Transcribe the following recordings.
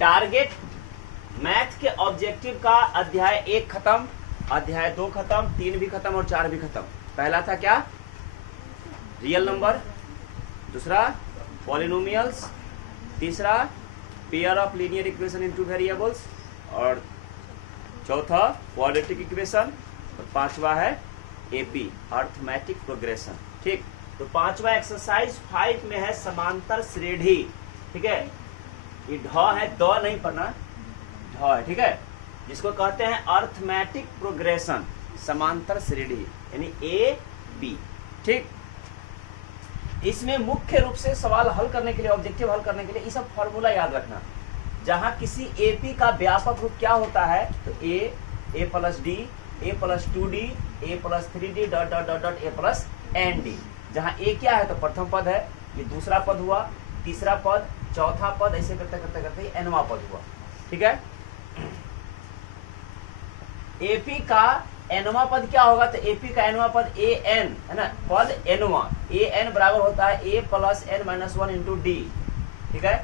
Target math के objective का अध्याय 1 खत्म, अध्याय 2 खत्म, 3 भी खत्म और 4 भी खत्म। पहला था क्या? रियल नंबर, दूसरा पॉलिनोमियल्स, तीसरा pair of linear equation in two variables, और चौथा क्वाड्रेटिक इक्वेशन, और पांचवा है एपी अर्थमेटिक प्रोग्रेशन। ठीक, तो पांचवा एक्सरसाइज 5 में है समांतर श्रेणी। ठीक है, ये ढ है, द नहीं पढ़ना, ढ है। ठीक है, जिसको कहते हैं अर्थमेटिक प्रोग्रेशन, समांतर श्रेणी यानी ए बी। ठीक, इसमें मुख्य रूप से सवाल हल करने के लिए, ऑब्जेक्टिव हल करने के लिए ये सब फॉर्मूला याद रखना। जहां किसी एपी का व्यापक रूप क्या होता है, तो A plus D, A plus 2d, A plus 3d dot dot dot dot A plus N D. जहां ए क्या है तो प्रथम पद है, ये दूसरा पद हुआ, तीसरा पद, चौथा पद, ऐसे करते करते करते एनवा पद हुआ। ठीक है, एपी का एनवा पद क्या होगा, तो एपी का एनवा पद ए एन है ना, पद एनवा, ए एन बराबर होता है A plus N minus 1 into D. ठीक है,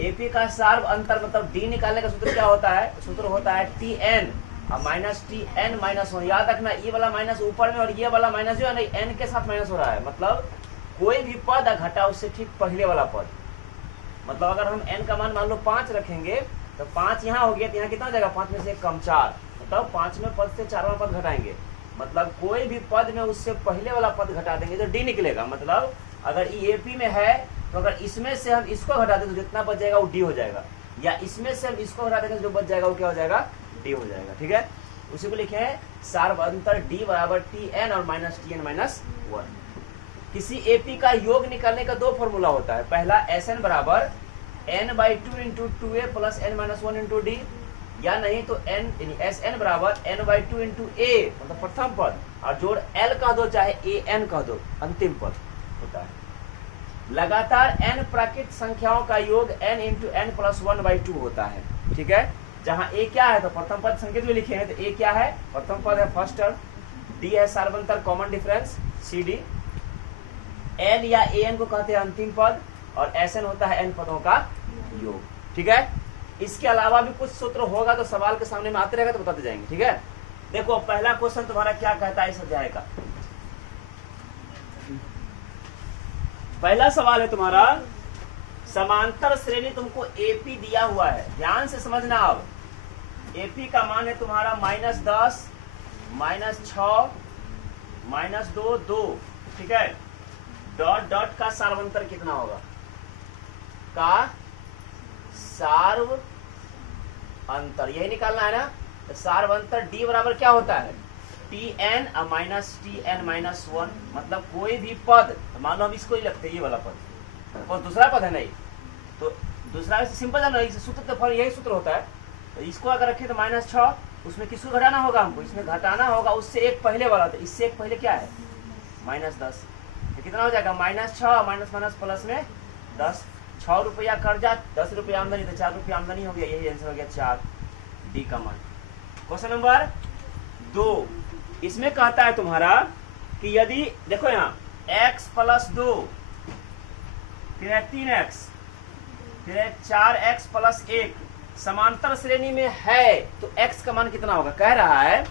एपी का सार्व अंतर मतलब डी निकालने का सूत्र क्या होता है, सूत्र होता है टी एन और माइनस टी एन माइनस 1। याद रखना, ये वाला माइनस ऊपर में और ये वाला माइनस जो है ना एन के साथ माइनस हो रहा है, मतलब कोई भी पद घटा उससे ठीक पहले वाला पद। मतलब अगर हम एन का मान मान लो 5 रखेंगे तो 5 यहाँ हो गया, तो यहाँ कितना हो जाएगा, 5 में से 1 कम 4, मतलब 5वें पद से 4वां पद घटाएंगे, मतलब कोई भी पद में उससे पहले वाला पद घटा देंगे तो डी निकलेगा। मतलब अगर एपी में है तो अगर इसमें से हम इसको घटा दें तो जितना बच जाएगा वो डी हो जाएगा, या इसमें से हम इसको घटा देंगे तो जो बच जाएगा वो क्या हो जाएगा, डी हो जाएगा। ठीक है, उसी को लिखे हैं सार्व अंतर डी बराबर टी एन और माइनस टी एन माइनस 1। किसी एपी का योग निकालने का 2 फॉर्मूला होता है। पहला एस एन बराबर n/2 into 2a plus n minus 1 into D, या नहीं तो n एस एन बराबर n/2 इंटू ए मतलब प्रथम पद और जोड़ l कह दो चाहे ए एन कह दो, अंतिम पद होता है। लगातार n प्राकृत संख्याओं का योग n इंटू n प्लस 1/2 होता है। ठीक है, जहां a क्या है तो प्रथम पद संकेत में लिखे हैं, तो a क्या है, प्रथम पद है फर्स्ट टर्म, d है सार्वंतर common difference C D, n या an को कहते हैं अंतिम पद, और sn होता है n पदों का योग। ठीक है, इसके अलावा भी कुछ सूत्र होगा तो सवाल के सामने में आते रहेगा तो बताते जाएंगे। ठीक है, देखो पहला क्वेश्चन तुम्हारा क्या कहता है इस अध्याय का। पहला सवाल है तुम्हारा, समांतर श्रेणी तुमको एपी दिया हुआ है, ध्यान से समझना। अब एपी का मान है तुम्हारा -10, -6, -2, 2। ठीक है, डॉट डॉट का सार्वंतर कितना होगा, का सार्व अंतर यही निकालना है ना। तो सार्व अंतर डी बराबर क्या होता है, T n minus T n minus 1, मतलब कोई भी पद, मान लो हम इसको ही लगते हैं ये वाला पद, और दूसरा पद है नहीं तो दूसरा सिंपल है ना, सूत्र तो यही सूत्र होता है। तो इसको अगर रखें तो -6, उसमें किसको घटाना होगा हमको, इसमें घटाना होगा उससे एक पहले वाला, तो इससे एक पहले क्या है -10, तो कितना हो जाएगा -6 माइनस माइनस प्लस में 10, 6 रुपया कर्जा 10 रुपया आमदनी, तो 4 रुपया आमदनी हो गया, यही आंसर हो गया 4, डी का मान। क्वेश्चन नंबर 2, इसमें कहता है तुम्हारा कि यदि देखो यहाँ x प्लस 2 फिर है 3x फिर है 4x प्लस 1 समांतर श्रेणी में है, तो x का मान कितना होगा। कह रहा है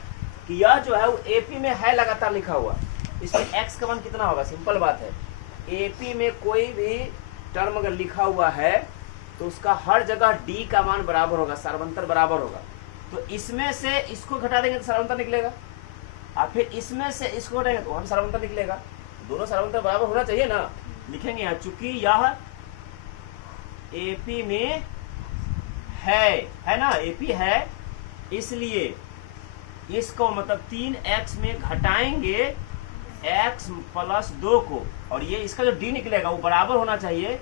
कि यह जो है वो एपी में है लगातार लिखा हुआ, इसमें x का मान कितना होगा। सिंपल बात है, एपी में कोई भी टर्म अगर लिखा हुआ है तो उसका हर जगह d का मान बराबर होगा, सार्वंतर बराबर होगा। तो इसमें से इसको घटा देंगे तो सार्वंतर निकलेगा, और फिर इसमें से इसको घटाएंगे तो हम सार्वंतर निकलेगा। दोनों सार्वंतर बराबर होना चाहिए ना, लिखेंगे यहाँ चूंकि यह एपी में है ना, एपी है, इसलिए इसको मतलब 3x में घटाएंगे x प्लस 2 को, और ये इसका जो d निकलेगा वो बराबर होना चाहिए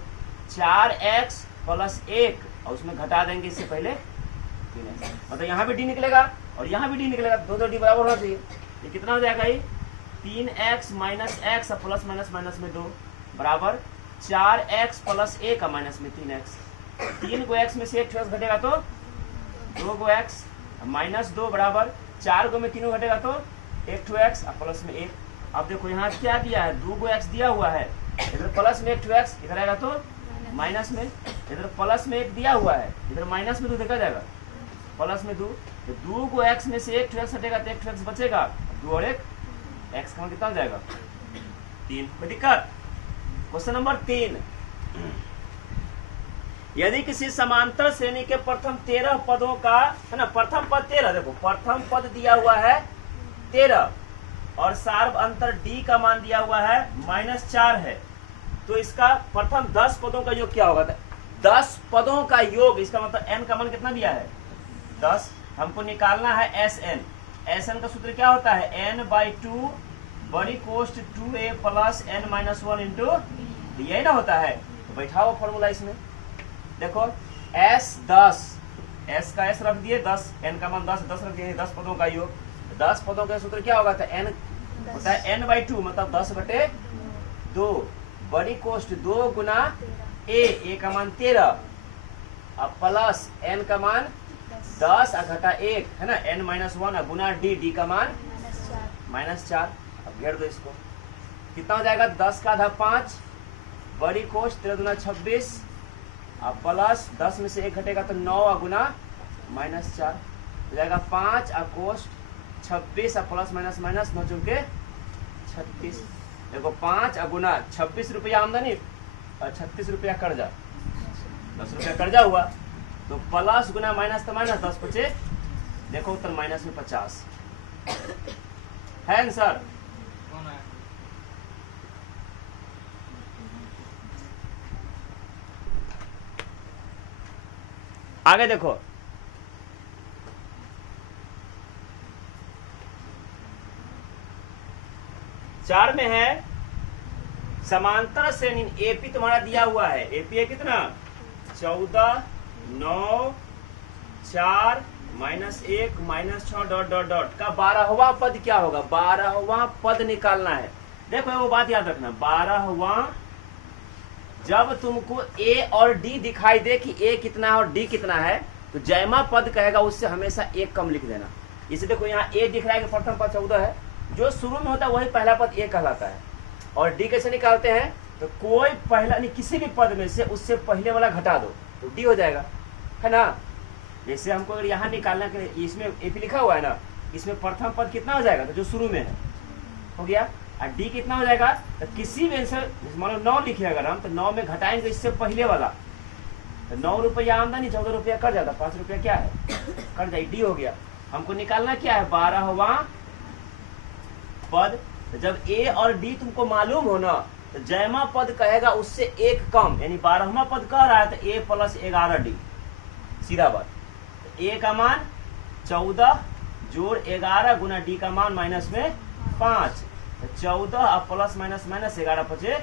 4x प्लस 1, और उसमें घटा देंगे इससे पहले 3x, मतलब यहाँ भी d निकलेगा और यहाँ भी d निकलेगा, दो d बराबर होना चाहिए। ये कितना हो जाएगा, ये 3x minus x plus minus minus में 2 बराबर 4x प्लस 1 माइनस में 3x, 3 को x में से 1 घटेगा तो 2 को x माइनस 2 बराबर 4 को में 3 घटेगा तो 1x प्लस में 1। अब देखो यहाँ क्या दिया है, 2 को x दिया हुआ है, इधर प्लस में 1x, इधर आएगा तो माइनस में, इधर प्लस में 1 दिया हुआ है, इधर माइनस में 2 देखा जाएगा, प्लस में 2, तो 2 को x में से 1 x हटेगा तो 1 x बचेगा, 2 और 1 x का कितना हो जाएगा 3। कोई दिक्कत? क्वेश्चन नंबर 3, यदि किसी समांतर श्रेणी के प्रथम 13 पदों का, है ना, प्रथम पद 13, देखो प्रथम पद दिया हुआ है 13 और सार्व अंतर d का मान दिया हुआ है -4 है, तो इसका प्रथम 10 पदों का योग क्या होगा? 10 पदों का योग, इसका मतलब n का मान कितना दिया है 10, हमको निकालना है Sn। Sn का सूत्र क्या होता है? n/2 बड़ी कोष्ट 2a प्लस n-1 इंटू, यही ना होता है, तो बैठाओ फॉर्मूला इसमें। देखो S 10, S का S रख दिए 10, n का मान 10 रख दिए, 10 पदों का योग, 10 पदों का सूत्र क्या होगा? तो n होता है n/2 मतलब 10/2 बड़ी कोष्ट 2 गुना a का मान 13 अब प्लस n का मान 10 घटा 1 है ना, n-1 गुना d का मान -4। अब घेर दो इसको, कितना हो जाएगा? 10 का आधा 5 बड़ी कोष्ट 13 दूना 26 अब प्लस 10 में से 1 घटेगा तो 9 गुना -4 हो जाएगा 5 कोष्ट 26 प्लस माइनस 9 चुके 36। देखो 5 गुना 26 रुपया आमदनी और 36 रुपया कर्जा, 10 रुपया कर्जा हुआ, तो प्लस गुना माइनस तो माइनस 10 बचे, देखो उत्तर माइनस में 50 है आंसर। आगे देखो, चार में है समांतर श्रेणी एपी तुम्हारा दिया हुआ है, एपी है कितना 14 9 4 -1 -6 डॉट डॉट डॉट का 12वां पद क्या होगा? 12वां पद निकालना है। देखो वो बात याद रखना, 12वां जब तुमको ए और डी दिखाई दे कि ए कितना है और डी कितना है, तो जयमा पद कहेगा उससे हमेशा एक कम लिख देना। इसे देखो यहाँ ए दिख रहा है कि प्रथम पद 14 है, जो शुरू में होता है वही पहला पद ए कहलाता है। और डी कैसे निकालते हैं? तो कोई पहला नहीं, किसी भी पद में से उससे पहले वाला घटा दो तो डी हो जाएगा, है ना। जैसे हमको अगर यहाँ निकालना के लिए, इसमें एपी लिखा हुआ है ना, इसमें प्रथम पद कितना हो जाएगा? तो जो शुरू में है हो गया, और डी कितना हो जाएगा? तो किसी भी आंसर, मान लो 9 लिखे अगर हम, तो 9 में घटाएंगे इससे पहले वाला, तो 9 रुपया आमदनी 14 रुपया कर जाता, 5 रुपया क्या है कर जाए, डी हो गया। हमको निकालना क्या है? 12वां पद। तो जब ए और डी तुमको मालूम हो ना, तो जयमा पद कहेगा उससे एक कम, यानी 12वां पद कह रहा है तो ए प्लस 11 डी, सीधा बात। तो ए का मान 14 जोड़ 11 गुना डी का मान माइनस में 5, 14 अब प्लस माइनस 11 पचे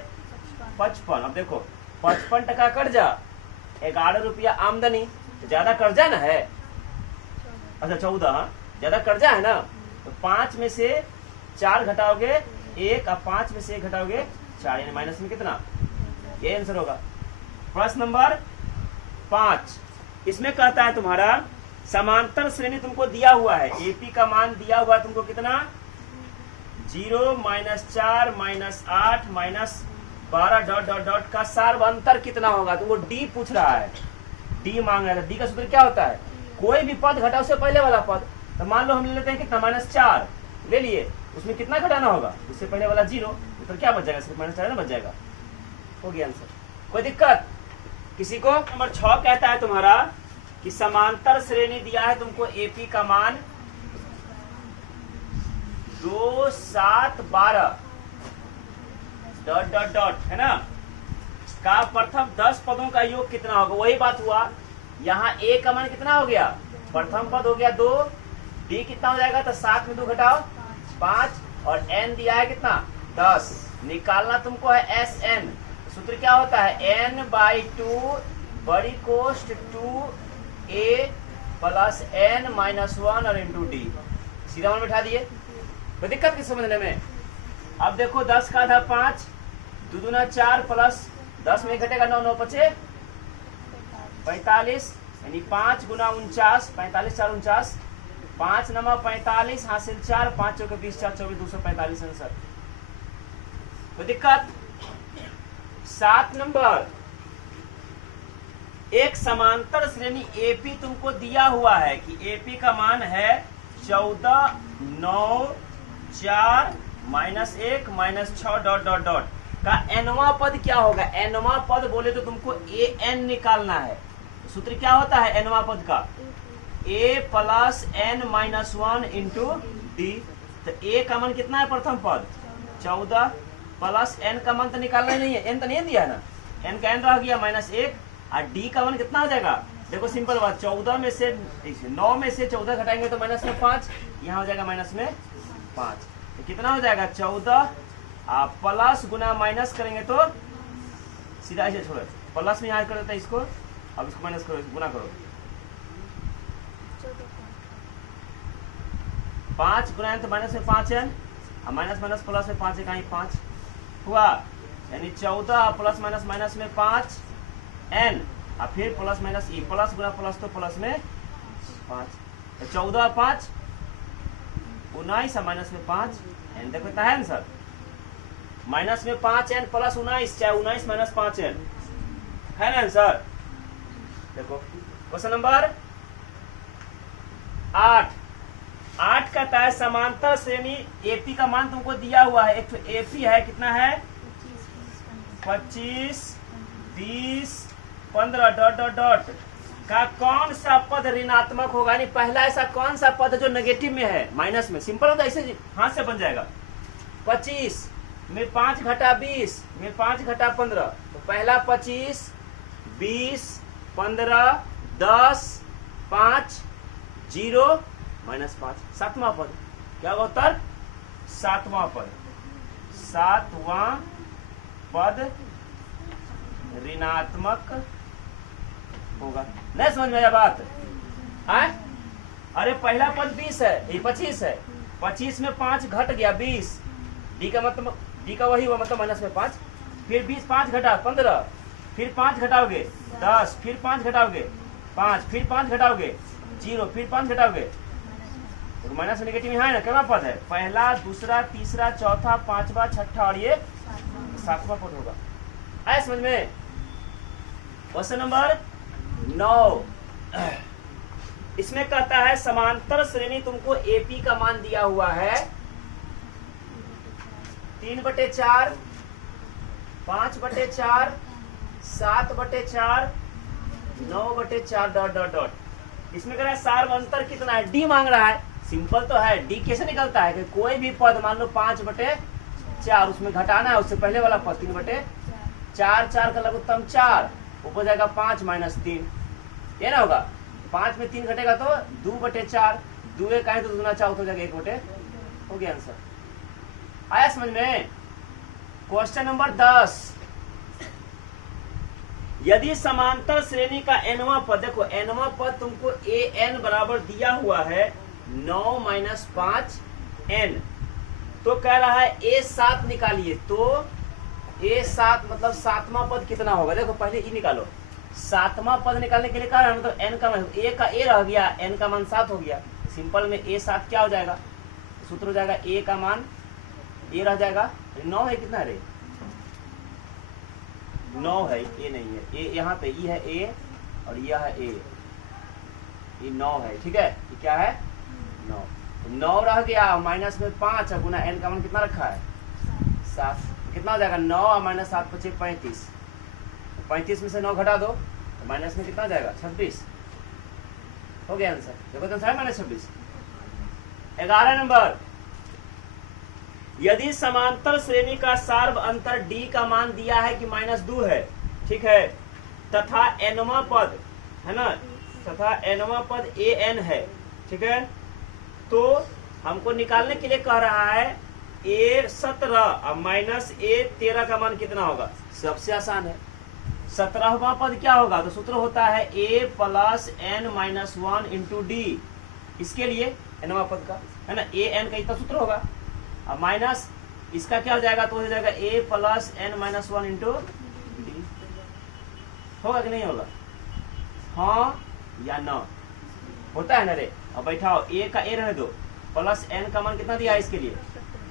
55। अब देखो 55 टका कर्जा, 11 रुपया आमदनी, तो ज्यादा कर्जा ना है, अच्छा 14, हाँ ज्यादा कर्जा है ना, तो 5 में से 4 घटाओगे 1 और 5 में से 1 घटाओगे 4, यानी माइनस में कितना, ये आंसर होगा। प्रश्न नंबर 5, इसमें कहता है तुम्हारा समांतर श्रेणी तुमको दिया हुआ है, एपी का मान दिया हुआ है तुमको कितना 0 -4 -8 -12 डॉट डॉट डॉट का सार्व अंतर कितना होगा? तो वो डी पूछ रहा है, डी मांग रहा है। डी का सूत्र क्या होता है? कोई भी पद घटाओ उससे पहले वाला पद, तो मान लो हम ले लेते हैं कितना -4 ले लिए, उसमें कितना घटाना होगा? उससे पहले वाला 0, तो क्या बच जाएगा? सिर्फ -4 ना बच जाएगा, हो गया आंसर। कोई दिक्कत किसी को? नंबर 6 कहता है तुम्हारा कि समांतर श्रेणी दिया है तुमको, एपी का मान 2 7 12 डॉट डॉट डॉट, है ना, का प्रथम 10 पदों का योग कितना होगा? वही बात हुआ, यहाँ ए का मान कितना हो गया? प्रथम पद हो गया 2, डी कितना हो जाएगा? तो 7 में 2 घटाओ 5, और एन दिया है कितना 10, निकालना तुमको है एस एन। सूत्र क्या होता है? n/2 बड़ी कोष्ट 2a प्लस n-1 और इंटू डी, सीधा मान बैठा दिए। कोई दिक्कत किस समझने में? अब देखो 10 का आधा 5, 2 दूना 4 प्लस 10 में घटेगा 9, 9 पचे 45, यानी 5 गुना 49, 45 4 49, 5 नमा 45 हासिल 4, 5 चौके 20 4 24 245 आंसर। कोई दिक्कत? 7 नंबर एक समांतर श्रेणी एपी तुमको दिया हुआ है कि एपी का मान है 14, 9, 4, -1, -6 डॉट डॉट डॉट का एनवा पद क्या होगा। एनवा पद बोले तो तुमको ए एन निकालना है। सूत्र क्या होता है एनवा पद का, a plus n minus 1 into D. तो a का मान कितना है प्रथम पद 14 प्लस n का मान तो निकालना ही नहीं है, n तो नहीं दिया है ना, n का n रह गया -1 और d का मान कितना हो जाएगा। देखो सिंपल बात, 14 में से 9 में से 14 घटाएंगे तो माइनस में 5, यहाँ हो जाएगा माइनस में 5, तो कितना हो जाएगा 14 प्लस गुना माइनस करेंगे तो सीधा ऐसे छोड़ो, प्लस में यहाँ कर देते हैं इसको, अब इसको माइनस करो, गुना करो, 5 गुना तो माइनस में 5 है, माइनस माइनस प्लस में 5 है, कहीं 5 हुआ, यानी 14 प्लस माइनस माइनस में 5 n और फिर प्लस माइनस ई, प्लस गुना प्लस तो प्लस में 5, तो 14 5 19 और माइनस में 5 n। देखो है ना सर, माइनस में 5 n प्लस 19, चाहे 19 माइनस 5 n है ना सर। देखो क्वेश्चन नंबर 8 कहता है समांतर श्रेणी एपी का मान तुमको दिया हुआ है, एक तो एपी है कितना है 25, 20, 15 डॉट डॉट डॉट का कौन सा पद ऋणात्मक होगा, यानी पहला ऐसा कौन सा पद जो नेगेटिव में है, माइनस में। सिंपल होता है, ऐसे हाथ से बन जाएगा। 25 में 5 घटा 20 में 5 घटा 15, तो पहला 25, 20, 15, 10, 5, 0 -5, सातवां पद क्या होगा उत्तर, सातवां पद, सातवां पद ऋणात्मक होगा। नहीं समझ में आया बात है? अरे पहला पद 20 है, ये 25 है, 25 में 5 घट गया 20, डी का मतलब डी का वही हुआ, मतलब माइनस में 5, फिर 20 5 घटा 15, फिर 5 घटाओगे 10, फिर 5 घटाओगे 5, फिर 5 घटाओगे 0, फिर 5 घटाओगे तो माइनस नेगेटिव यहाँ है ना, क्या पद है, पहला, दूसरा, तीसरा, चौथा, पांचवा, छठा और ये सातवां पद होगा। आया समझ में। क्वेश्चन नंबर 9, इसमें कहता है समांतर श्रेणी तुमको एपी का मान दिया हुआ है 3/4, 5/4, 7/4, 9/4 डॉट डॉट डॉट। इसमें कह रहा है सार्व अंतर कितना है, डी मांग रहा है। सिंपल तो है, डी कैसे निकलता है कि कोई भी पद मान लो 5/4, उसमें घटाना है उससे पहले वाला पद 3/4, 4 का लघुत्तम 4, ऊपर जाएगा 5 - 3, ये ना होगा। 5 में 3 घटेगा तो 2/4, 2 का है तो दूना 4 हो जाएगा 1/, हो गया आंसर। आया समझ में। क्वेश्चन नंबर 10, यदि समांतर श्रेणी का एनवा पद, देखो एनवा पद तुमको ए एन बराबर दिया हुआ है 9 - 5 n, तो कह रहा है A7 निकालिए, तो A7 मतलब सातवां पद कितना होगा। देखो पहले ई निकालो, सातवां पद निकालने के लिए कहा है, मतलब n का मान a का a रह गया, n का मान 7 हो गया। सिंपल में A7 क्या हो जाएगा, सूत्र हो जाएगा a का मान a रह जाएगा 9 है, कितना रे 9 है, a नहीं है, a यहाँ पे ई है a और यह है a, ये 9 है, ठीक है, ये क्या है 9, 9 रह गया, माइनस में 5 गुना n का मान कितना रखा है 7, कितना हो जाएगा 9 और -7 = 35, 35 में से 9 घटा दो तो माइनस में कितना जाएगा 26, हो गया आंसर। देखो तो है -26। 11 नंबर, यदि समांतर श्रेणी का सार्व अंतर d का मान दिया है कि -2 है, ठीक है, तथा nवां पद है ना, तथा nवां पद an है, ठीक है, तो हमको निकालने के लिए कह रहा है A17 और -A13 का मान कितना होगा। सबसे आसान है, 17वां पद क्या होगा, तो सूत्र होता है A + n - 1 × d। इसके लिए nवां पद का है ना, an का इतना सूत्र होगा, और माइनस इसका क्या हो जाएगा, तो हो जाएगा A + n - 1 × d। होगा कि नहीं होगा, हाँ या ना, होता है ना रे। अब बैठाओ, a का a रहने दो, प्लस n का मान कितना दिया है इसके लिए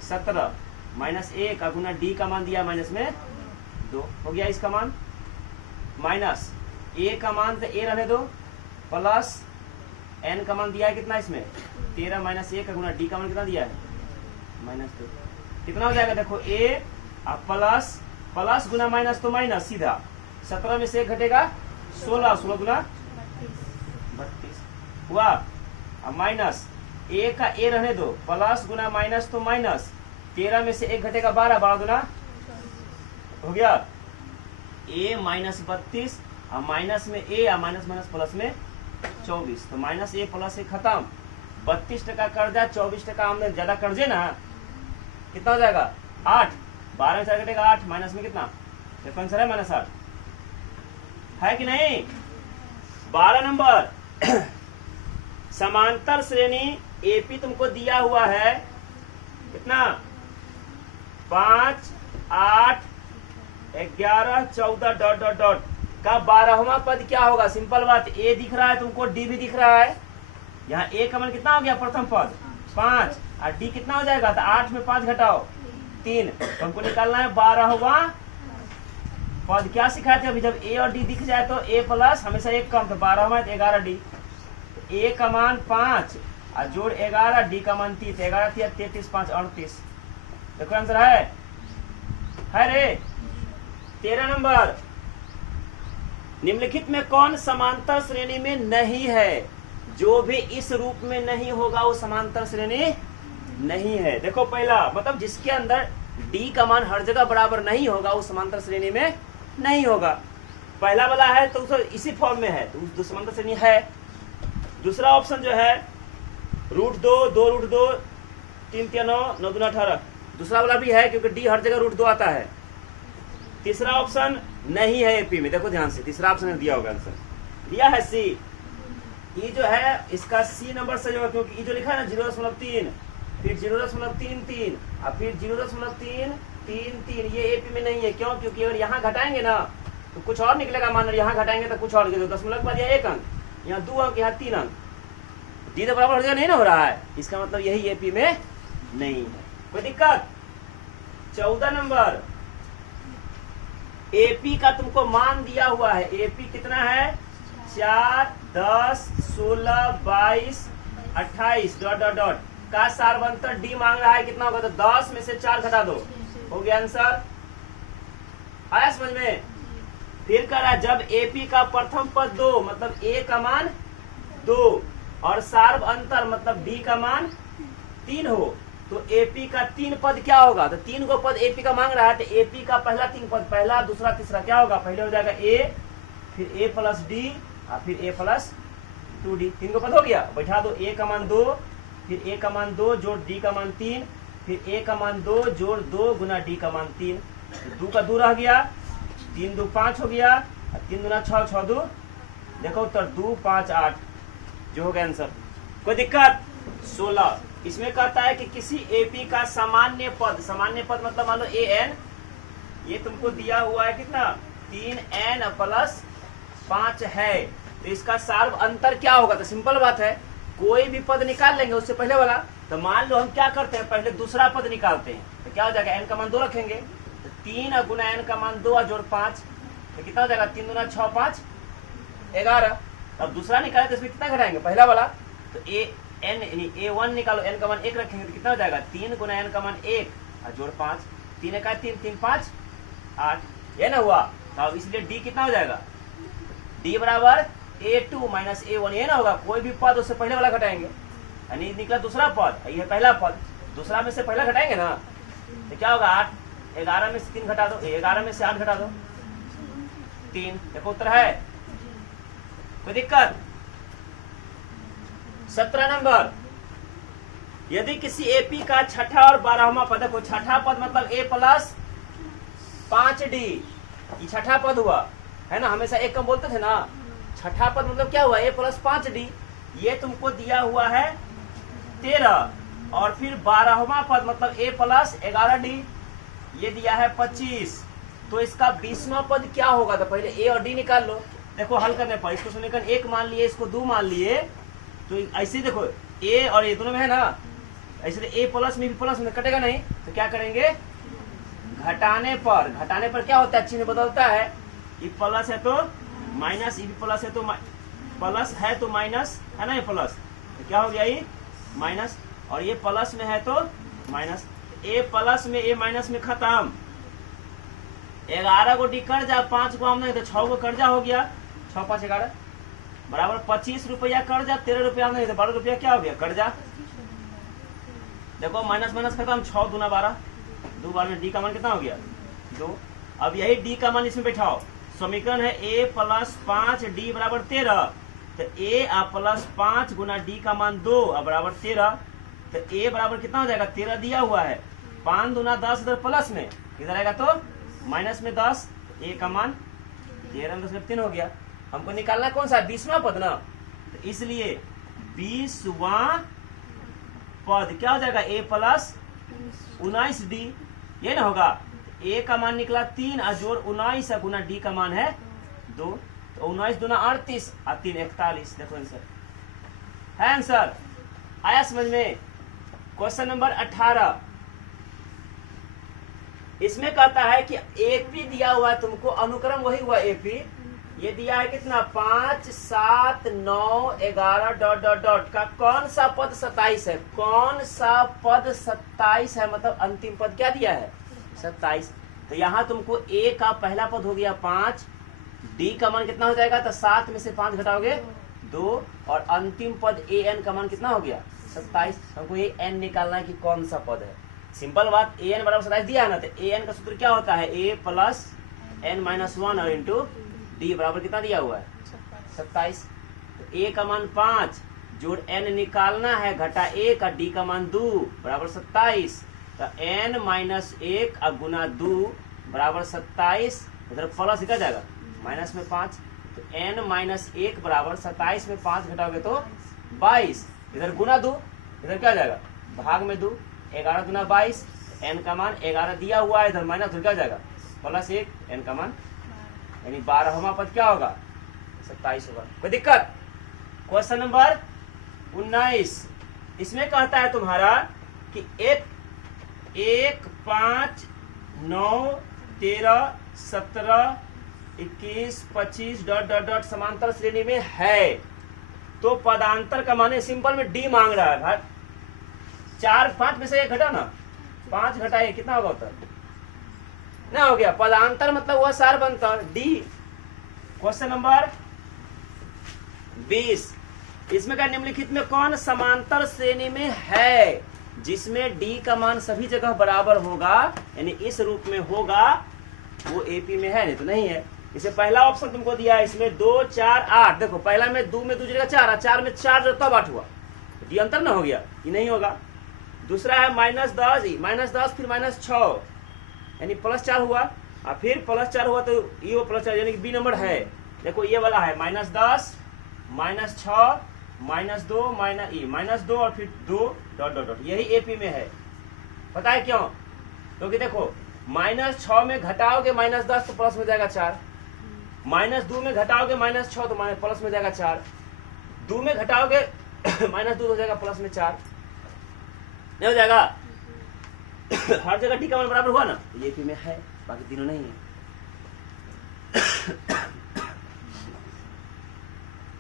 17, -a का गुना d का मान दिया -2, हो गया इसका मान, माइनस ए का मान तो ए रहने दो, प्लस एन का मान दिया है कितना इसमें 13 माइनस 1 का गुना डी का मान कितना दिया है -2, कितना हो जाएगा देखो ए प्लस प्लस गुना माइनस तो माइनस सीधा 17 में से 1 घटेगा 16, 16 गुना 32 हुआ। अब माइनस ए का ए रहने दो, प्लस गुना माइनस तो माइनस 13 में से 1 घटेगा 12, 12 गुना हो गया ए माइनस 32, और माइनस में ए या माइनस माइनस प्लस में 24, तो माइनस ए प्लस ए खत्म। 32 टका कर्जा 24 टका आमदनी, ज्यादा कर्जे ना, कितना हो जाएगा 8, 12 में 4 घटेगा 8, माइनस में कितना देखो आंसर है -8 है कि नहीं। 12 नंबर समांतर श्रेणी एपी तुमको दिया हुआ है कितना 5, 8, 11, 14 डॉट डॉट डॉट का 12वां पद क्या होगा। सिंपल बात, ए दिख रहा है तुमको, डी भी दिख रहा है। यहाँ ए का मान कितना हो गया प्रथम पद 5, और डी कितना हो जाएगा, तो 8 में 5 घटाओ 3, तो हमको निकालना है 12वां पद। क्या सिखाए थे अभी, जब ए और डी दिख जाए तो ए प्लस हमेशा 1 कम, तो 12वां 11 डी, ए का मान 5 और जोड़ 11, डी का मान 30, 11 33, 5 38, देखो आंसर है रे। 13 नंबर निम्नलिखित में कौन समांतर श्रेणी में नहीं है। जो भी इस रूप में नहीं होगा वो समांतर श्रेणी नहीं है। देखो पहला मतलब जिसके अंदर डी का मान हर जगह बराबर नहीं होगा वो समांतर श्रेणी में नहीं होगा। पहला वाला है तो इसी फॉर्म में है तो समांतर श्रेणी है। दूसरा ऑप्शन जो है √2, 2√2, 3 × 9, 9 × 18, दूसरा वाला भी है क्योंकि डी हर जगह √2 आता है। तीसरा ऑप्शन नहीं है एपी में, देखो ध्यान से, तीसरा ऑप्शन दिया होगा आंसर, दिया है सी। ये जो है इसका सी नंबर सही होगा क्योंकि ये जो लिखा है ना 0.3, फिर 0.33 और फिर 0.333, ये एपी में नहीं है। क्यों? क्योंकि अगर यहाँ घटाएंगे ना तो कुछ और निकलेगा, मान लो यहाँ घटाएंगे तो कुछ और, 10 के बाद यहाँ 1 अंक, यहाँ 2 अंक, यहाँ 3 अंक, डी तो बराबर हर जगह नहीं ना हो रहा है, इसका मतलब यही एपी में नहीं है। कोई दिक्कत? 14 नंबर एपी का तुमको मान दिया हुआ है। एपी कितना है 4, 10, 16, 22, 28 डॉट डॉट डॉट का सार्वंतर डी मांग रहा है, कितना होगा, तो 10 में से 4 घटा दो, हो गया आंसर। आया समझ में? फिर कह रहा है जब एपी का प्रथम पद 2 मतलब ए का मान 2 और सार्व अंतर मतलब डी का मान 3 हो तो एपी का 3 पद क्या होगा। तो 3 को पद एपी का मांग रहा है तो एपी का पहला 3 पद, पहला दूसरा तीसरा क्या होगा, पहले हो जाएगा ए, फिर ए प्लस डी और फिर ए प्लस 2d। 3 को पद हो गया, बैठा दो, ए का मान 2, फिर ए का मान 2 जोड़ डी का मान 3, फिर ए का मान 2 जोड़ 2 गुना डी का मान 3, 2 का 2 रह गया, 3 2 5 हो गया, 3 गुना 6 6 2, देखो उत्तर 2 5 8 जो हो गया आंसर। कोई दिक्कत? 16 इसमें कहता है कि किसी एपी का सामान्य पद, सामान्य पद मतलब मान लो ए एन, ये तुमको दिया हुआ है कितना 3n प्लस 5 है, तो इसका सार्व अंतर क्या होगा। तो सिंपल बात है, कोई भी पद निकाल लेंगे उससे पहले वाला, तो मान लो हम क्या करते हैं पहले दूसरा पद निकालते हैं, तो क्या हो जाएगा n का मान 2 रखेंगे, तो 3 गुना n का मान 2 जोड़ 5, तो कितना हो जाएगा 3 गुना 6 5 11। अब दूसरा निकाले तो इसमें कितना घटाएंगे, पहला वाला, तो a1 निकालो, n का मान 1 रखेंगे तो कितना हो जाएगा 3 गुना n का मान 1 और जोड़ 5, 3 का 3 3 5 8, ये ना हुआ। तो अब इसलिए d कितना हो जाएगा, d बराबर a2 माइनस a1, ये ना होगा, कोई भी पद उससे पहले वाला घटाएंगे, यानी निकला दूसरा पद, ये पहला पद, दूसरा में से पहला घटाएंगे ना तो क्या होगा 8, 11 में से 3 घटा दो, 11 में से 8 घटा दो 3, देखो उत्तर है। कोई दिक्कत? 17 नंबर यदि किसी एपी का छठा और 12वां पद, देखो छठा पद मतलब a प्लस 5d, ये छठा पद हुआ है ना, हमेशा एक कम बोलते थे ना, छठा पद मतलब क्या हुआ a प्लस 5d, ये तुमको दिया हुआ है 13, और फिर 12वां पद मतलब a प्लस 11d, ये दिया है 25, तो इसका 20वां पद क्या होगा। तो पहले a और d निकाल लो, देखो हल करने पर इसको समीकरण 1 मान लिए, इसको 2 मान लिए, तो ऐसे देखो a और a दोनों में है ना, ऐसे a प्लस में भी प्लस में कटेगा नहीं, तो क्या करेंगे घटाने पर, घटाने पर क्या होता है चिन्ह बदलता है, ये प्लस है तो माइनस ई प्लस है तो प्लस है तो माइनस है ना, ये प्लस तो क्या हो गया ये माइनस, और ये प्लस में है तो माइनस, ए प्लस में ए माइनस में खत्म। 11 को डी कर्जा 5 को आमदनी तो 6 को कर्जा हो गया, 6 5 11 बराबर 25 रुपया कर्जा, 13 रुपया आमदनी तो 12 रुपया क्या हो गया कर्जा। देखो माइनस माइनस खत्म, 6 दूना 12, 2 बार में डी का मान कितना हो गया 2। अब यही डी का मान इसमें बैठाओ, समीकरण है a प्लस 5 डी बराबर 13, तो a प्लस 5 गुना डी का मान 2 बराबर 13, तो a बराबर कितना हो जाएगा 13 दिया हुआ है, 5 दूना 10 इधर प्लस में, इधर आएगा तो माइनस में 10, a का मान 13 10 3 हो गया। हमको निकालना कौन सा 20वां पद ना, तो इसलिए 20वां पद क्या हो जाएगा a प्लस 19 डी, ये ना होगा। a का मान निकला 3 और जोड़ 19 गुना डी का मान है 2, तो 19 दूना 38 और 3 41। देखो आंसर है, आंसर आया समझ में। क्वेश्चन नंबर 18, इसमें कहता है कि एपी दिया हुआ है तुमको, अनुक्रम वही हुआ एपी, ये दिया है कितना 5 7 9 11 डॉट डॉट डॉट का कौन सा पद 27 है, कौन सा पद 27 है, मतलब अंतिम पद क्या दिया है 27। तो यहाँ तुमको ए का पहला पद हो गया 5, डी का मान कितना हो जाएगा, तो 7 में से 5 घटाओगे 2, और अंतिम पद ए एन का मान कितना हो गया 27। हमको ये एन निकालना है कि कौन सा पद है, सिंपल बात। ए एन बराबर 27 दिया है ना, तो ए एन का सूत्र क्या होता है ए प्लस एन माइनस 1 और इंटू डी बराबर कितना दिया हुआ है 27। तो ए का मान 5 जोड़ एन निकालना है, घटा 1 और डी का मान 2 बराबर 27, तो n माइनस 1 और गुना 2 बराबर 27, इधर प्लस क्या जाएगा माइनस में 5, तो n माइनस 1 बराबर 27 में 5 घटाओगे तो 22, इधर गुना 2, इधर क्या जाएगा भाग में 2, 11 गुना 22, n का मान 11 दिया हुआ है, इधर माइनस क्या जाएगा प्लस 1, n का मान यानी 12वां पद क्या होगा 27 होगा। कोई दिक्कत। क्वेश्चन नंबर 19, इसमें कहता है तुम्हारा कि 1 5 9 13 17 21 25 डॉट डॉट डॉट समांतर श्रेणी में है, तो पदांतर का माने सिंपल में डी मांग रहा है भाई। 4 5 में से 1 घटा ना, 5 घटाए कितना होगा उत्तर ना, हो गया पदांतर मतलब वह सार बनता डी। क्वेश्चन नंबर 20, इसमें क्या निम्नलिखित में कौन समांतर श्रेणी में है जिसमें डी का मान सभी जगह बराबर होगा, यानी इस रूप में होगा, वो एपी में है नहीं तो नहीं है। इसे पहला ऑप्शन तुमको दिया है, इसमें 2 4 8, देखो पहला में 2 में 2 जगह 4 4 में 4 जो तब 8 हुआ, डी अंतर ना हो गया, ये नहीं होगा। दूसरा है -10 फिर -6 यानी +4 हुआ, और फिर +4 हुआ तो ये वो +4 यानी कि बी नंबर है। देखो ये वाला है -10 -6 -2 -2 और फिर 2 डॉट डॉट डॉट, यही एपी में है। पता है क्यों? क्योंकि देखो -6 में घटाओगे -10 तो प्लस में जाएगा 4, -2 में घटाओगे -6 तो प्लस में जाएगा 4, 2 में घटाओगे -2 हो जाएगा प्लस में 4, नहीं हो जाएगा। हर जगह डी का मान बराबर हुआ ना, ये एपी में है, बाकी तीनों नहीं है।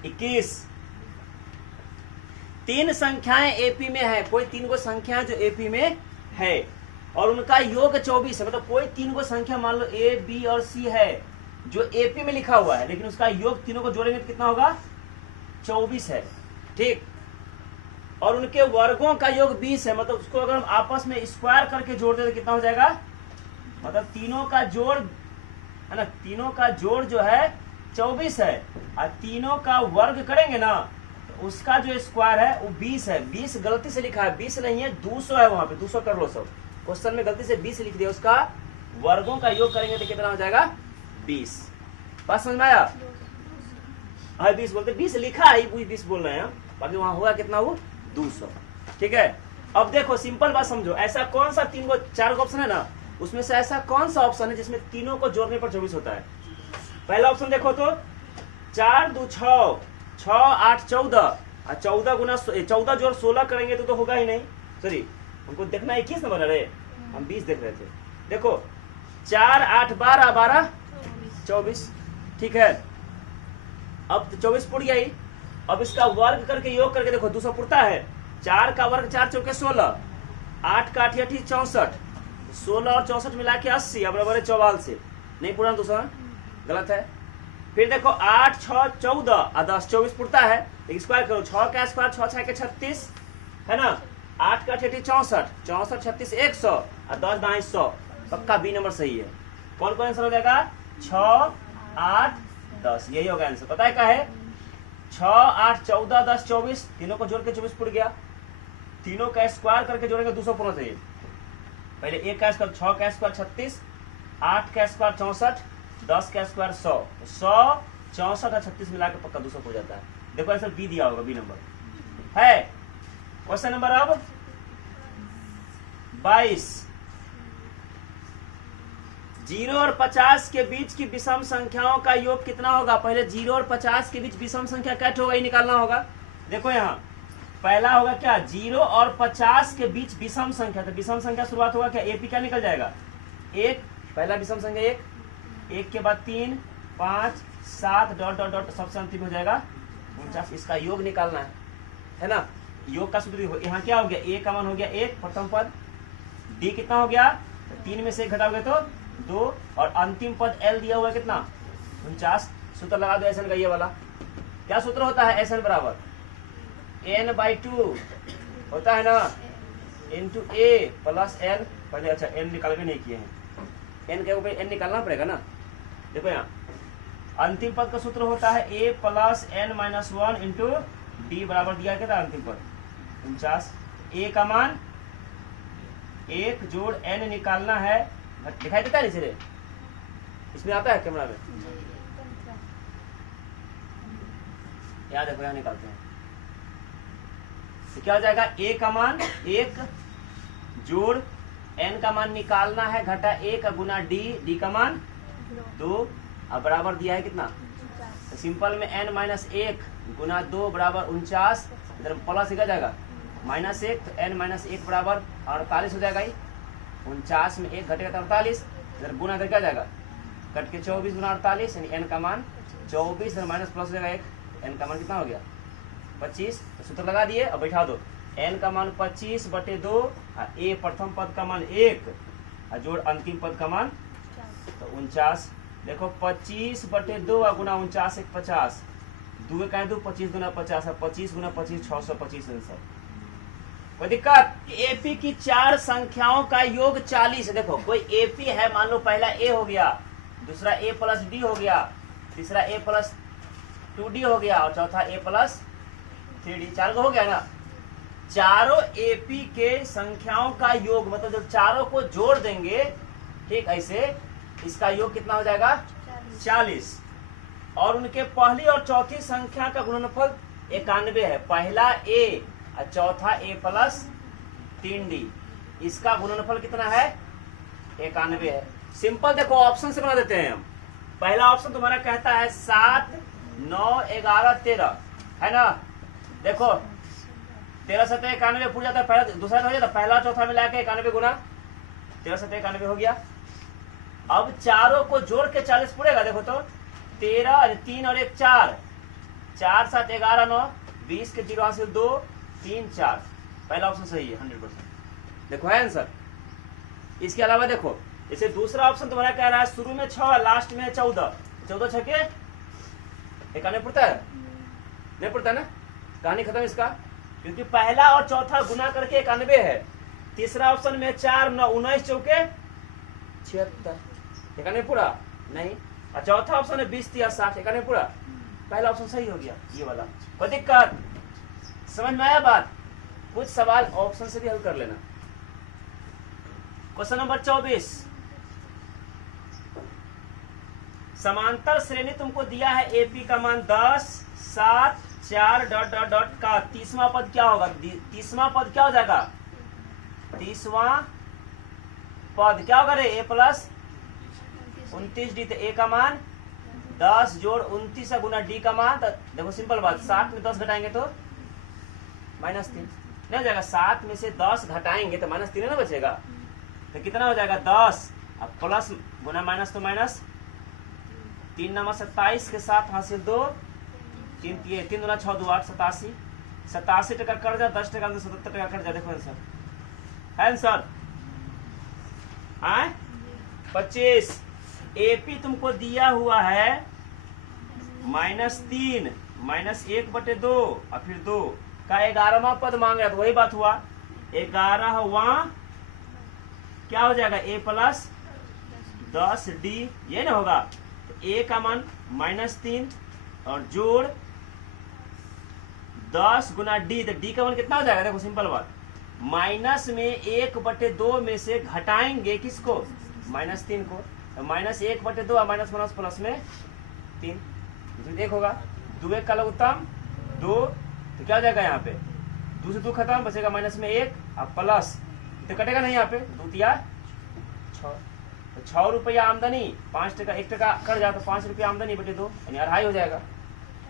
21, 3 संख्याएं एपी में है, कोई 3 को संख्या जो एपी में है और उनका योग 24 है, मतलब कोई 3 को संख्या मान लो ए बी और सी है जो एपी में लिखा हुआ है, लेकिन उसका योग तीनों को जोड़ेंगे तो कितना होगा 24 है, ठीक। और उनके वर्गों का योग 20 है, मतलब उसको अगर हम आपस में स्क्वायर करके जोड़ दे तो कितना हो जाएगा, मतलब तीनों का जोड़ है ना, तीनों का जोड़ जो है 24 है, और तीनों का वर्ग करेंगे ना तो उसका जो स्क्वायर है वो 20 है। 20 गलती से लिखा है, 20 नहीं है 200 है, वहां पे 200 कर लो सब, क्वेश्चन में गलती से 20 लिख दिया, उसका वर्गों का योग करेंगे तो कितना हो जाएगा 20। बात समझ में आया? 20 बोलते, 20 लिखा है 20 बोल रहे हैं, बाकी वहां होगा कितना वो 200, ठीक है। अब देखो सिंपल बात समझो, ऐसा कौन सा 3 को 4 का ऑप्शन है ना, उसमें से ऐसा कौन सा ऑप्शन है जिसमें तीनों को जोड़ने पर 24 होता है। पहला ऑप्शन देखो तो 4 2 6 6 8 14 और 14 गुना 14 जोड़ 16 करेंगे तो होगा ही नहीं, सॉरी हमको देखना 21 नंबर है, हम 20 देख रहे थे। देखो 4 8 12 12 24, ठीक है। अब तो 24 पुट गया ही। अब इसका वर्ग करके योग करके देखो 200 पुटता है। 4 का वर्ग 4 चौके 16, 8 का 8 64, 16 और 64 मिला के 80, अब बराबर है 44 से। नहीं पूरा 200 गलत है। फिर देखो 8 6 14 और 10 24 पुटता है। स्क्वायर करो, 6 का स्क्वायर 6 6 के 36 है ना, 8 का 8 64, 64 36 100 और 10 दाएं 100। पक्का बी नंबर सही है। कौन कौन आंसर हो जाएगा? 6 8 10, यही होगा आंसर। पता है क्या है? 6 8 14 10 24, तीनों को जोड़ के 24 पुट गया। तीनों का स्क्वायर करके जोड़ेंगे 200 पुटना चाहिए। पहले 1 का स्क्वायर 6 का स्क्वायर 36, 8 का स्क्वायर 64, 10 का स्क्वायर 100, 100 64 और 36 मिला के पक्का 200 हो जाता है। देखो आंसर बी दिया होगा, बी नंबर है। क्वेश्चन नंबर अब 22। 0 और 50 के बीच की विषम संख्याओं का योग कितना होगा? पहले 0 और 50 के बीच विषम संख्या कैसे होगा ये निकालना होगा। देखो यहाँ पहला होगा क्या? 0 और 50 के बीच विषम संख्या। तो विषम संख्या शुरुआत होगा क्या? एपी क्या निकल जाएगा? 1, पहला विषम संख्या 1, 1 के बाद 3 5 7 डॉट डॉट डॉट सबसे अंतिम हो जाएगा 49। इसका योग निकालना है ना। योग का सूत्र यहाँ क्या हो गया? ए का मान हो गया 1 प्रथम पद, डी कितना हो गया? 3 में से 1 घटाओगे तो 2, और अंतिम पद एल दिया हुआ है कितना? 49। सूत्र लगा दो एसएन का ये वाला। क्या सूत्र होता है? एसएन बराबर n/2 होता है ना, इंटू ए प्लस एन। पहले अच्छा एन निकाल के नहीं किए हैं, एन के ऊपर एन निकालना पड़ेगा ना। देखो यहाँ अंतिम पद का सूत्र होता है a plus n minus 1 into D बराबर दिया क्या था अंतिम पद 49। a का मान 1 जोड़ n निकालना है। दिखाई देता है नीचे? इसमें आता है कैमरा में? याद देखो यहाँ निकालते हैं तो क्या हो जाएगा? a का मान 1 जोड़ n का मान निकालना है घटा 1 गुना डी का मान 2 अब बराबर दिया है कितना? तो सिंपल में n माइनस 1 गुना 2 बराबर 49। इधर प्लस क्या जाएगा? -1, तो n माइनस 1 बराबर 48 हो जाएगा। 49 में 1 घटेगा तो 48, इधर गुना इधर क्या जाएगा? कट के 24 गुना 48, यानी n का मान 24, इधर माइनस प्लस हो जाएगा 1, n का मान कितना हो गया? 25। तो सूत्र लगा दिए, अब बैठा दो। n का मान 25/2 और a प्रथम पद का मान 1 और जोड़ अंतिम पद का मान तो 49। देखो 25/2 और गुना 49 1 50, 2 का 2 25 गुना 50 और 25 गुना 25 625 आंसर। कोई दिक्कत? एपी की 4 संख्याओं का योग 40 है। देखो कोई एपी है, मान लो पहला ए हो गया, दूसरा ए प्लस डी हो गया, तीसरा ए प्लस 2d हो गया और चौथा ए प्लस 3d। 4 को हो गया ना। चारों एपी के संख्याओं का योग मतलब जब चारों को जोड़ देंगे, ठीक ऐसे इसका योग कितना हो जाएगा? 40। और उनके पहली और चौथी संख्या का गुणनफल 91 है। पहला ए और चौथा ए प्लस 3d, इसका गुणनफल कितना है? 91 है। सिंपल देखो ऑप्शन से बना देते हैं हम। पहला ऑप्शन तुम्हारा कहता है 7 9 11 13 है ना। देखो 13 7 91 पूछ जाता है, पहला दूसरा हो जाता है, पहला चौथा मिला के 91 गुना 13 7 91 हो गया। अब चारों को जोड़ के 40 पूरेगा। देखो तो 13 3 और 1 4, 4 7 11 9 20 के 0 हासिल 2 3 4। पहला ऑप्शन सही है 100%। देखो है आंसर। इसके अलावा देखो जैसे दूसरा ऑप्शन तुम्हारा कह रहा है शुरू में 6 लास्ट में 14, 14 छके 91 पड़ता है? नहीं पड़ता ना। कहानी खत्म इसका, क्योंकि पहला और चौथा गुना करके 91 है। तीसरा ऑप्शन में 4 9 19 चौके 76, 91 पूरा नहीं। और चौथा ऑप्शन है 20 30 60, 91 पूरा। पहला ऑप्शन सही हो गया ये वाला। कोई दिक्कत? समझ में आया बात? कुछ सवाल ऑप्शन से भी हल कर लेना। Question number 24। समांतर श्रेणी तुमको दिया है एपी का मान 10 7 4 डॉट डॉट डॉट का 30वां पद क्या होगा? 30वां पद क्या हो जाएगा? 30वां पद क्या होगा रे? A plus 29d। तो ए का मान 10 जोड़ 29 गुना डी का मान। तो देखो सिंपल बात, 7 में 10 घटाएंगे तो -3 नहीं हो जाएगा। 7 में से 10 घटाएंगे तो -3 ना बचेगा। तो कितना हो जाएगा? 10 अब प्लस गुना माइनस तो माइनस, 3 9 27 के साथ हासिल 2 तीन दूना 6 2 8 87 87 टका कर्जा 10 टका 77 टका कर्जा। देखो आंसर है आंसर आए 25। एपी तुमको दिया हुआ है -3 -1/2 और फिर 2 का 11वां पद मांग रहा, तो वही बात हुआ 11वां क्या हो जाएगा a प्लस 10d, ये ना होगा। तो a का मान -3 और जोड़ 10 गुना d, तो d का मान कितना हो जाएगा? देखो सिंपल बात, माइनस में 1/2 में से घटाएंगे किसको? -3 को। तो -1/2 और माइनस माइनस प्लस में 3, 1 होगा। 2 1 का लघुत्तम 2, तो क्या हो जाएगा यहाँ पे 2 से 2 खत्म, बचेगा माइनस में 1 और प्लस, तो कटेगा नहीं यहाँ पे 2 तिया 6। तो 6 रुपया आमदनी, 5 टका 1 टका कट जाए तो 5 रुपया आमदनी बटे 2 यानी 2.5 हो जाएगा।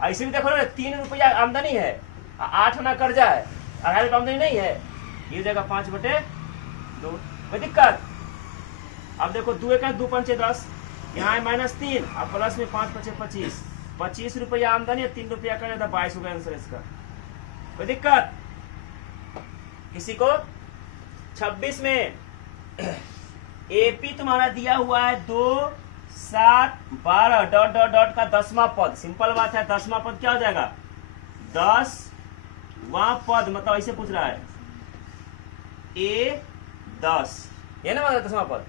ऐसे भी देखो ना 3 रुपया आमदनी है, 8 ना कर्जा है, 2.5 रुपया आमदनी नहीं है, ये हो जाएगा 5/2। कोई दिक्कत? अब देखो 2 1 2 5 10, यहाँ है -3 और प्लस में 5 5 25, 25 रुपया आमदनी है, 3 रुपया कर जाता 22 हो गया आंसर इसका। कोई दिक्कत किसी को? 26 में एपी तुम्हारा दिया हुआ है 2 7 12 डॉट डॉट डॉट का 10वां पद। सिंपल बात है, 10वां पद क्या हो जाएगा? 10वां पद, मतलब ऐसे पूछ रहा है a 10, ये ना मतलब 10वां पद,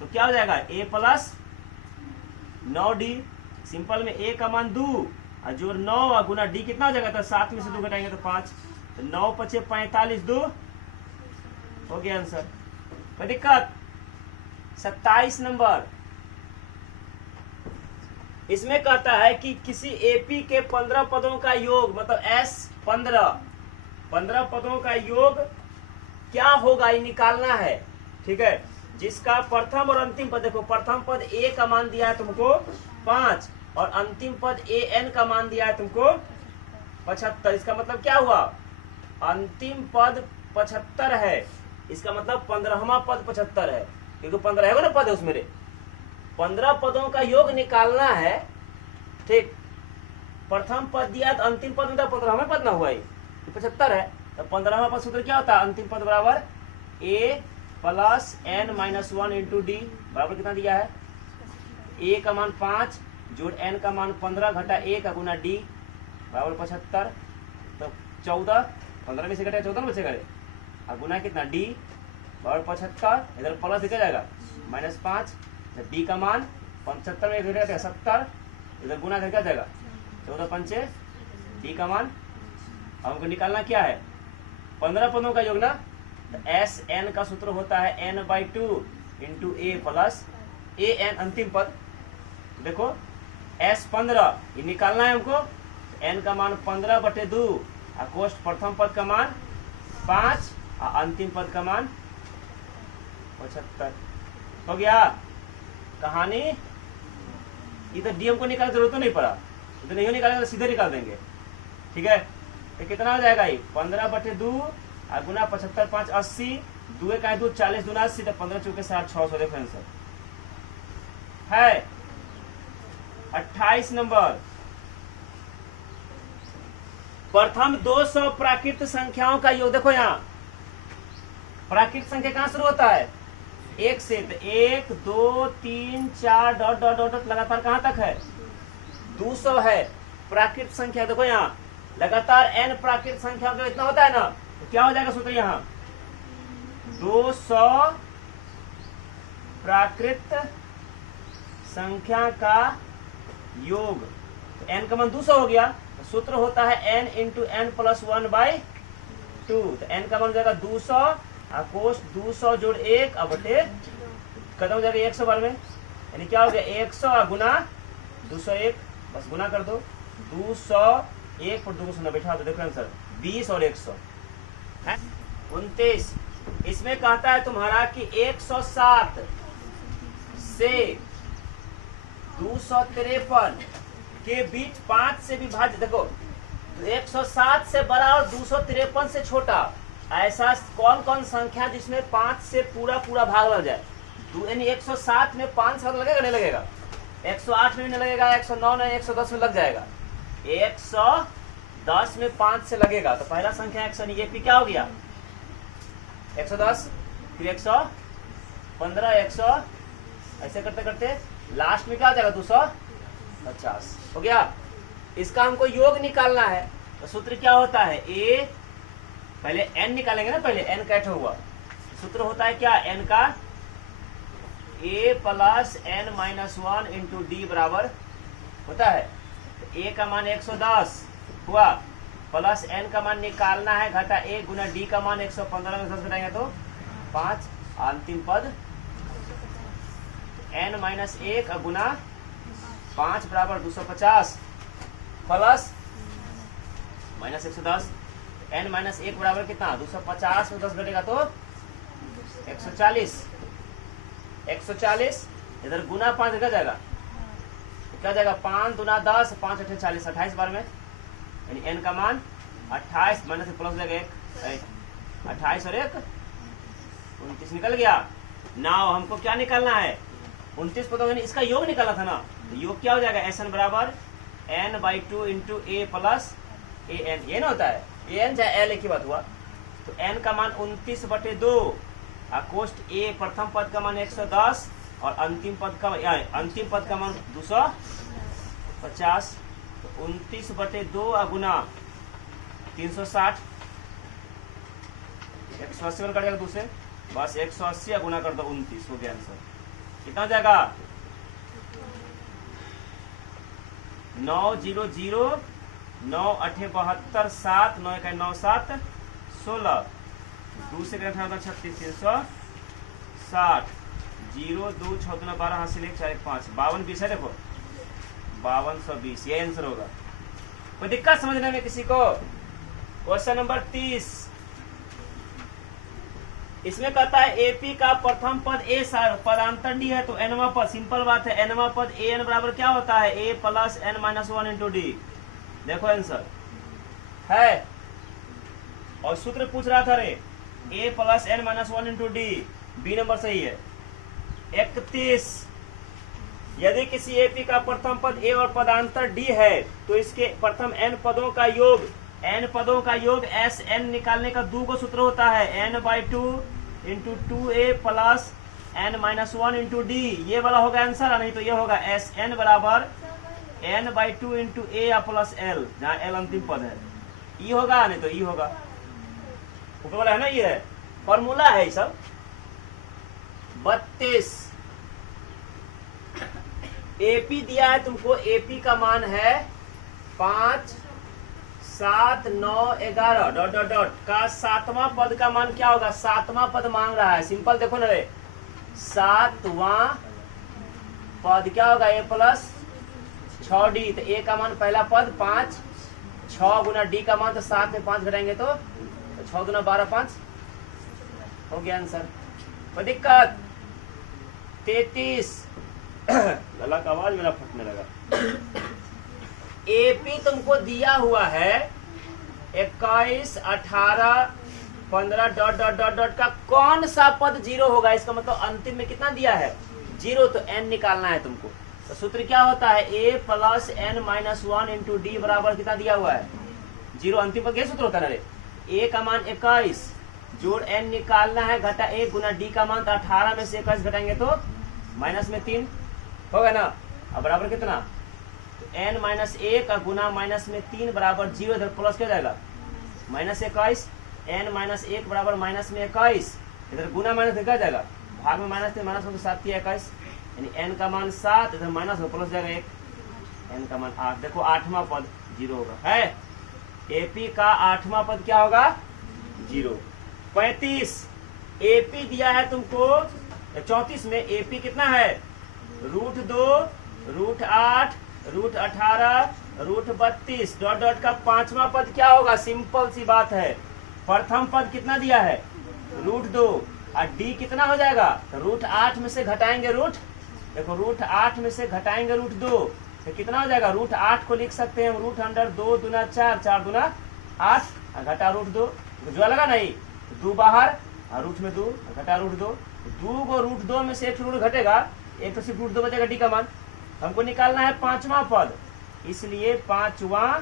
तो क्या हो जाएगा a प्लस 9d। सिंपल में a का मान 2 और जोड़ 9 और गुना d कितना हो जाएगा? तो 7 में से 2 घटाएंगे तो 5, तो 9 5 45 2 हो गया आंसर। कोई दिक्कत? 27 नंबर, इसमें कहता है कि किसी एपी के 15 पदों का योग, मतलब S 15 पदों का योग क्या होगा ये निकालना है। ठीक है, जिसका प्रथम और अंतिम पद, देखो प्रथम पद a का मान दिया है तुमको 5 और अंतिम पद an का मान दिया है तुमको 75। इसका मतलब क्या हुआ? अंतिम पद 75 है, इसका मतलब 15वां पद 75 है, क्योंकि 15 है ना पद है उसमें। 15 पदों का योग निकालना है। ठीक, प्रथम पद दिया तो अंतिम पद में तो 15वां पद ना हुआ, ये 75 है, तो 15वां पद सूत्र क्या होता है? अंतिम पद बराबर a plus n minus 1 into D, बराबर कितना दिया है? a का मान 5 जोड़ n का मान 15 घटा a का गुना d बराबर 75, तो 14, 15 में से घटा 14 में से घटे और गुना कितना d बराबर 75, इधर प्लस दिखा जाएगा -5, d का मान 75 में घटेगा 70, इधर गुना करके आ जाएगा 14 पंचे d का मान। हमको निकालना क्या है? 15 पदों का योग ना, तो एस एन का सूत्र होता है n/2 into a plus a n अंतिम पद। देखो s 15 ये निकालना है हमको, तो n का मान 15/2 और कोष्ठ प्रथम पद का मान 5 और अंतिम पद का मान 75 हो गया कहानी। इधर डी को निकालने की जरूरत तो नहीं पड़ा, इधर नहीं निकालेंगे तो सीधे निकाल देंगे। ठीक है, तो कितना हो जाएगा ये 15/2 और गुना 75 5 80, 2 1 2 40 2 80, तो 15 चौके 60 600। देखो आंसर है 28 नंबर। प्रथम 200 प्राकृत संख्याओं का योग। देखो यहाँ प्राकृत संख्या कहां शुरू होता है? 1 से, तो 1 2 3 4 डॉट डॉट डॉट डॉट लगातार कहां तक है? 200 है प्राकृत संख्या। देखो यहाँ लगातार n प्राकृत संख्या का इतना होता है ना, तो क्या हो जाएगा सूत्र? यहाँ 200 प्राकृत संख्या का योग, तो n का मान 200 हो गया, तो सूत्र होता है n इंटू n प्लस 1/2, तो n का मान हो जाएगा 200 और कोष्ठ 200 जोड़ 1 अब बटे खत्म हो जाएगा 100 बार में, यानी क्या हो गया 100 और गुना 201, बस गुना कर दो 201 पर 2 बैठा दो। देखो आंसर 20 और 100 है 29। इसमें कहता है तुम्हारा कि 107 से 253 के बीच 5 से विभाजित। देखो 107 से बड़ा और 253 से छोटा, ऐसा कौन कौन संख्या जिसमें 5 से पूरा पूरा भाग लग जाए? यानी 107 में 5 भाग लगेगा नहीं लगेगा? 108 में भी नहीं लगेगा, 109 नहीं, 110 में लग जाएगा। 110 में 5 से लगेगा तो पहला संख्या 100, एपी क्या हो गया 110, फिर 115, 100, ऐसे करते करते लास्ट में क्या हो जाएगा 250 हो गया। इसका हमको योग निकालना है तो सूत्र क्या होता है ए, पहले n निकालेंगे ना, पहले n कैट हुआ, सूत्र होता है क्या n का a plus n minus 1 into D बराबर होता है। तो a का मान 110 हुआ, प्लस n का मान निकालना है घटा a गुना d का मान 115 में 10 घटाएंगे तो 5, अंतिम पद n माइनस 1 गुना 5 बराबर 250 प्लस माइनस 110, n माइनस 1 बराबर कितना 250 में 10 घटेगा तो 140, 140 इधर गुना 5 क्या जाएगा, क्या जाएगा 5 दूना 10, 5 अठे 40, 28 बार में, यानी n का मान 28 माइनस प्लस जाएगा 1, 28 और 1 29 निकल गया। नाउ हमको क्या निकालना है 29 पता है, इसका योग निकालना था ना, तो योग क्या हो जाएगा एस एन बराबर n/2 into A plus A N, ये ना होता है ए एन चाहे एल एक ही बात हुआ। तो n का मान 29/2 कोष्ट ए प्रथम पद का मान 110 और अंतिम पद का मान 250, तो 29/2 गुना 360, 180 में कट जाएगा दूसरे, बस 180 गुना कर दो 29 हो गया आंसर। कितना हो जाएगा 900, 9 8 72, 7 9 1 9 7 16, 2 से 36, 360, 0 2 6 2 12 हासिल 1 4 1 5, 52 20 है, देखो 5220 ये आंसर होगा। कोई दिक्कत समझने में किसी को? क्वेश्चन नंबर 30, इसमें कहता है एपी का प्रथम पद ए पदांतर डी है तो एनवा पद, सिंपल बात है, एनवा पद ए एन बराबर क्या होता है A plus N minus 1 into D. देखो आंसर है और सूत्र पूछ रहा था रे A plus N minus 1 into D, B number सही है। 31, यदि किसी एपी का प्रथम पद ए और पदांतर डी है तो इसके प्रथम एन पदों का योग, एन पदों का योग एस एन निकालने का दो को सूत्र होता है n/2 into 2a plus n minus 1 into D, ये वाला होगा आंसर, नहीं तो ये होगा एस एन बराबर n/2 इंटू ए प्लस एल, जहाँ एल अंतिम पद है, ई होगा नहीं तो ई होगा, ऊपर वाला है ना, ये है फॉर्मूला है ये सब। 32, एपी दिया है तुमको, एपी का मान है 5 7 9 11 डॉट डॉट डॉट का सातवां पद का मान क्या होगा, सातवां पद मांग रहा है, सिंपल देखो ना रे, सातवां पद क्या होगा ए प्लस 6d, तो ए का मान पहला पद 5, 6 गुना डी का मान तो 7 में 5 घटाएंगे तो 6 गुना 12 5 हो गया आंसर। कोई दिक्कत? 33, गला का आवाज मेरा फटने लगा। एपी तुमको दिया हुआ है 21 18 15 डॉट डॉट डॉट डॉट का कौन सा पद 0 होगा, इसका मतलब अंतिम में कितना दिया है 0, तो n निकालना है तुमको। तो सूत्र क्या होता है a plus n minus 1 into D बराबर कितना दिया हुआ है 0, अंतिम पद क्या सूत्र होता है रे, a का मान 21 जोड़ n निकालना है घटा 1 गुना d का मान, तो 18 में से 21 घटाएंगे तो माइनस में 3 होगा ना, अब बराबर कितना n माइनस 1 गुना माइनस में 3 बराबर 0, इधर प्लस क्या जाएगा माइनस 21, n माइनस 1 बराबर माइनस में 21, इधर गुना माइनस क्या जाएगा भाग में माइनस 3 माइनस 7 21, यानी n का मान 7, इधर माइनस हो प्लस जाएगा 1, n का मान 8। देखो आठवां पद 0 होगा, है एपी का आठवां पद क्या होगा 0। 35, एपी दिया है तुमको 34 में एपी कितना है √2 √8 √18 √32 डॉट डॉट का पांचवा पद क्या होगा, सिंपल सी बात है, प्रथम पद कितना दिया है √2 और डी कितना हो जाएगा, तो √8 में से घटाएंगे देखो √8 में से घटाएंगे √2 तो कितना हो जाएगा, √8 को लिख सकते हैं √2 दूना 4 4 दूना 8 घटा √2, जो लगा नहीं 2 बाहर और रूट में 2 घटा √2, 2 को √2 में से एक रूट घटेगा, एक तो सिर्फ √2 बचेगा डी का मान। हमको निकालना है पांचवा पद, इसलिए 5वां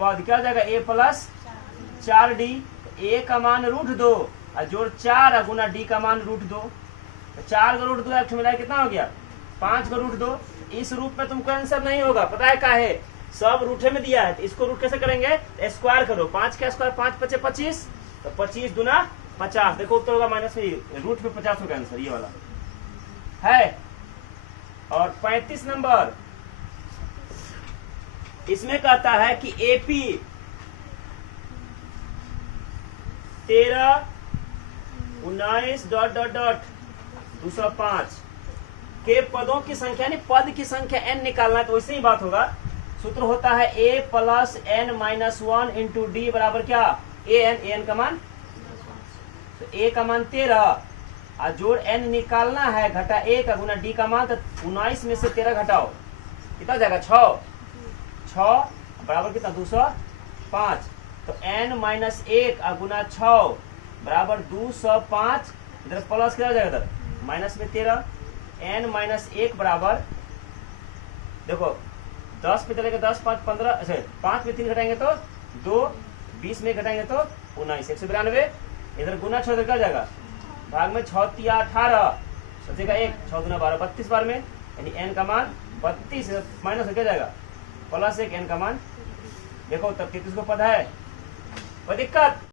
पद क्या हो जाएगा a प्लस 4d। a का मान √2 और जोड़ 4 गुना d का मान √2। तो 4 का √2 एक मिलाए कितना हो गया 5 का √2। इस रूप में तुमको आंसर नहीं होगा, पता है क्या है, सब रूठे में दिया है, तो इसको रूट कैसे करेंगे, स्क्वायर करो, 5 का स्क्वायर 5 × 5 = 25, तो 25 दूना 50। देखो उत्तर होगा माइनस में रूट में 50 होगा आंसर ये वाला है। और 35 नंबर, इसमें कहता है कि एपी 13 19 ... 205 के पदों की संख्या नहीं पद की संख्या n निकालना है, तो वैसे ही बात होगा। सूत्र होता है a + n - 1 × d बराबर क्या an का मान, तो a का मान 13 और जोड़ n निकालना है, घटा a का गुना d का मान, तो 19 में से 13 घटाओ कितना जाएगा 6 बराबर कितना 205। तो n - 1 और गुना 6 बराबर 205, इधर प्लस कितना जाएगा, इधर माइनस में 13, n - 1 बराबर, देखो 10 पे चलेगा 10 5 15, अच्छा 5 में 3 घटाएंगे तो 2, 20 में घटाएंगे तो 19, 192, इधर गुना 6 इधर क्या जाएगा भाग में 6 × 3 = 18, बचेगा 1, 6 दूना 12, 32 बार में, यानी n का मान 32 माइनस हो क्या जाएगा +1 n का मान। देखो तब 33 को पद है कोई दिक्कत।